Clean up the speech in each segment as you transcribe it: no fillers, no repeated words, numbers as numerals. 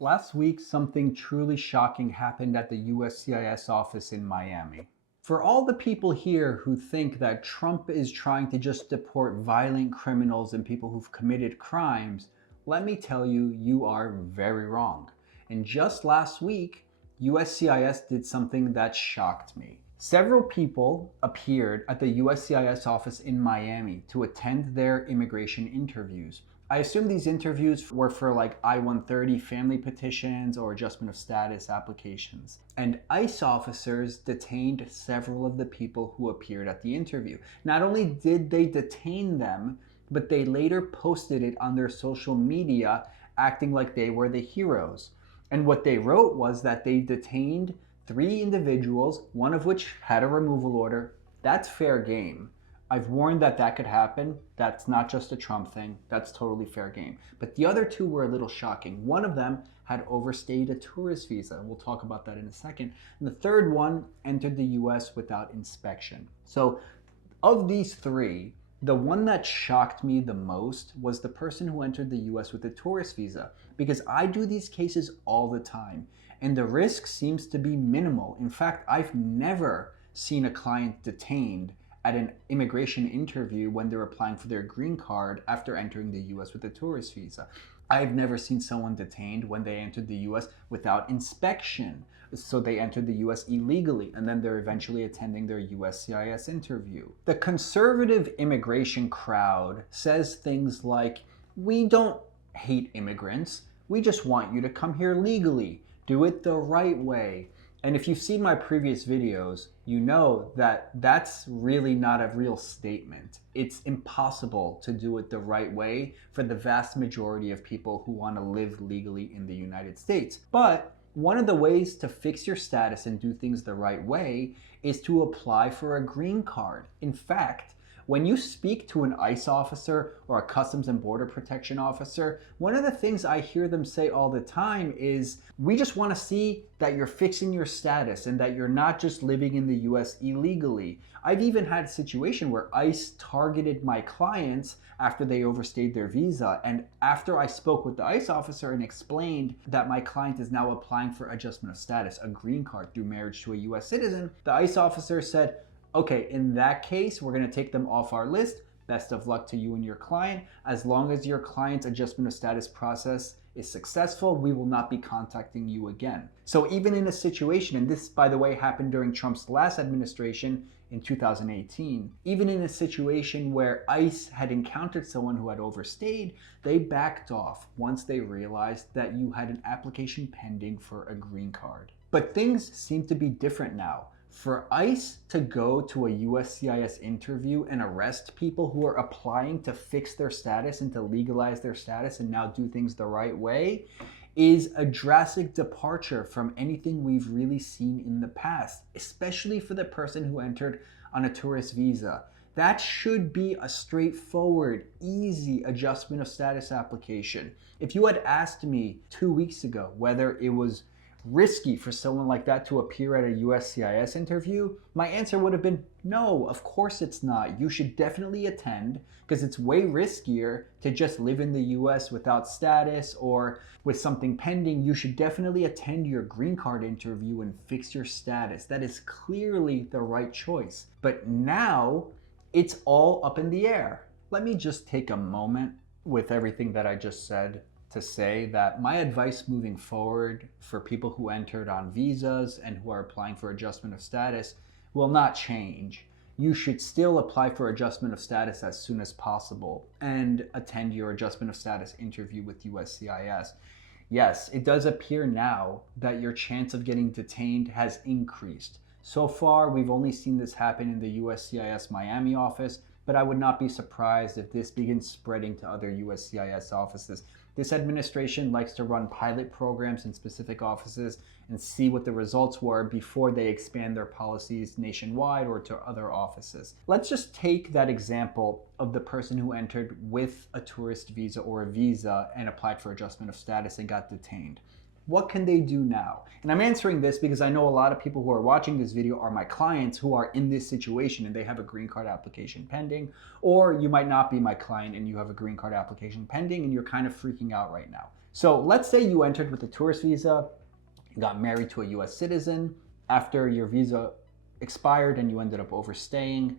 Last week, something truly shocking happened at the USCIS office in Miami. For all the people here who think that Trump is trying to just deport violent criminals and people who've committed crimes, let me tell you, you are very wrong. And just last week, USCIS did something that shocked me. Several people appeared at the USCIS office in Miami to attend their immigration interviews. I assume these interviews were for like I-130 family petitions or adjustment of status applications. And ICE officers detained several of the people who appeared at the interview. Not only did they detain them, but they later posted it on their social media, acting like they were the heroes. And what they wrote was that they detained 3 individuals, one of which had a removal order. That's fair game. I've warned that that could happen. That's not just a Trump thing. That's totally fair game. But the other 2 were a little shocking. One of them had overstayed a tourist visa. We'll talk about that in a second. And the third one entered the US without inspection. So of these 3, the one that shocked me the most was the person who entered the US with a tourist visa, because I do these cases all the time and the risk seems to be minimal. In fact, I've never seen a client detained at an immigration interview when they're applying for their green card after entering the US with a tourist visa. I've never seen someone detained when they entered the US without inspection. So they entered the US illegally and then they're eventually attending their USCIS interview. The conservative immigration crowd says things like, we don't hate immigrants, we just want you to come here legally. Do it the right way. And if you've seen my previous videos, you know that that's really not a real statement. It's impossible to do it the right way for the vast majority of people who want to live legally in the United States. But one of the ways to fix your status and do things the right way is to apply for a green card. In fact, when you speak to an ICE officer or a Customs and Border Protection officer, one of the things I hear them say all the time is, we just want to see that you're fixing your status and that you're not just living in the US illegally. I've even had a situation where ICE targeted my clients after they overstayed their visa. And after I spoke with the ICE officer and explained that my client is now applying for adjustment of status, a green card through marriage to a US citizen, the ICE officer said, okay, in that case, we're going to take them off our list. Best of luck to you and your client. As long as your client's adjustment of status process is successful, we will not be contacting you again. So even in a situation, and this, by the way, happened during Trump's last administration in 2018, even in a situation where ICE had encountered someone who had overstayed, they backed off once they realized that you had an application pending for a green card. But things seem to be different now. For ICE to go to a USCIS interview and arrest people who are applying to fix their status and to legalize their status and now do things the right way is a drastic departure from anything we've really seen in the past, especially for the person who entered on a tourist visa. That should be a straightforward, easy adjustment of status application. If you had asked me 2 weeks ago whether it was risky for someone like that to appear at a USCIS interview, my answer would have been no, of course it's not. You should definitely attend because it's way riskier to just live in the US without status or with something pending. You should definitely attend your green card interview and fix your status. That is clearly the right choice. But now it's all up in the air. Let me just take a moment with everything that I just said to say that my advice moving forward for people who entered on visas and who are applying for adjustment of status will not change. You should still apply for adjustment of status as soon as possible and attend your adjustment of status interview with USCIS. Yes, it does appear now that your chance of getting detained has increased. So far, we've only seen this happen in the USCIS Miami office, but I would not be surprised if this begins spreading to other USCIS offices. This administration likes to run pilot programs in specific offices and see what the results were before they expand their policies nationwide or to other offices. Let's just take that example of the person who entered with a tourist visa or a visa and applied for adjustment of status and got detained. What can they do now? And I'm answering this because I know a lot of people who are watching this video are my clients who are in this situation and they have a green card application pending, or you might not be my client and you have a green card application pending and you're kind of freaking out right now. So let's say you entered with a tourist visa, got married to a US citizen. After your visa expired and you ended up overstaying,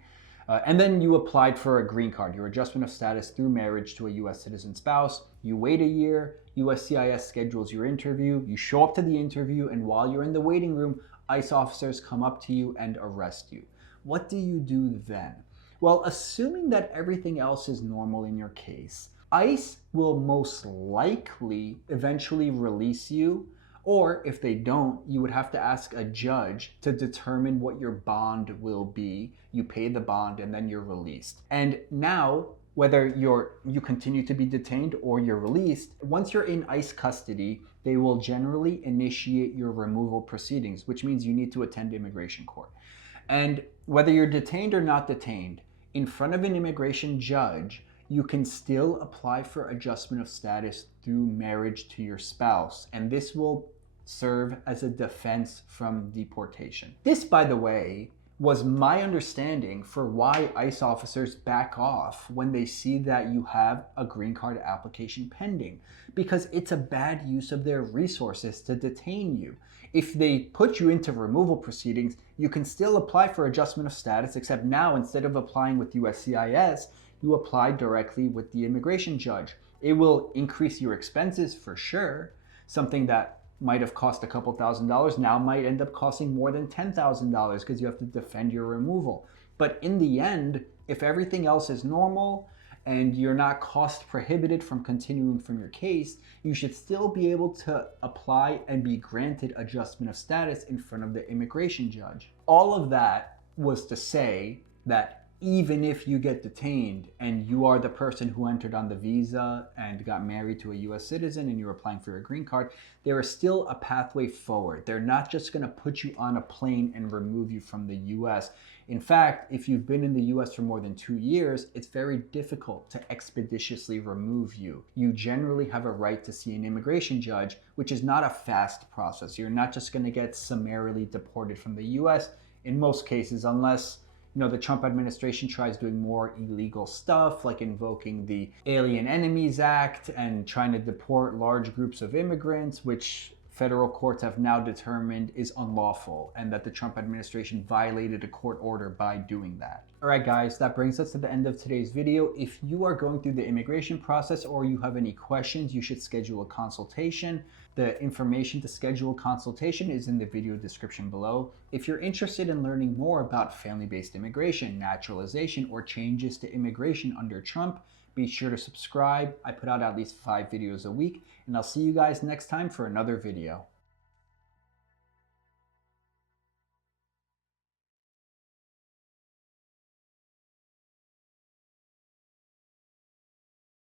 and then you applied for a green card, your adjustment of status through marriage to a US citizen spouse. You wait a year, USCIS schedules your interview, you show up to the interview, and while you're in the waiting room, ICE officers come up to you and arrest you. What do you do then? Well, assuming that everything else is normal in your case, ICE will most likely eventually release you, or if they don't, you would have to ask a judge to determine what your bond will be. You pay the bond and then you're released. And now, whether you continue to be detained or you're released, once you're in ICE custody, they will generally initiate your removal proceedings, which means you need to attend immigration court. And whether you're detained or not detained, in front of an immigration judge, you can still apply for adjustment of status through marriage to your spouse, and this will serve as a defense from deportation. This, by the way, was my understanding for why ICE officers back off when they see that you have a green card application pending, because it's a bad use of their resources to detain you. If they put you into removal proceedings, you can still apply for adjustment of status, except now instead of applying with USCIS, you apply directly with the immigration judge. It will increase your expenses for sure. Something that might have cost a couple $1,000s now might end up costing more than $10,000 because you have to defend your removal. But in the end, if everything else is normal and you're not cost prohibited from continuing from your case, you should still be able to apply and be granted adjustment of status in front of the immigration judge. All of that was to say that even if you get detained and you are the person who entered on the visa and got married to a US citizen and you're applying for a green card, there is still a pathway forward. They're not just going to put you on a plane and remove you from the US. In fact, if you've been in the US for more than 2 years, it's very difficult to expeditiously remove you. You generally have a right to see an immigration judge, which is not a fast process. You're not just going to get summarily deported from the US in most cases, unless the Trump administration tries doing more illegal stuff, like invoking the Alien Enemies Act and trying to deport large groups of immigrants, which federal courts have now determined is unlawful, and that the Trump administration violated a court order by doing that. All right, guys, that brings us to the end of today's video. If you are going through the immigration process or you have any questions, you should schedule a consultation. The information to schedule a consultation is in the video description below. If you're interested in learning more about family-based immigration, naturalization, or changes to immigration under Trump, be sure to subscribe. I put out at least 5 videos a week, and I'll see you guys next time for another video.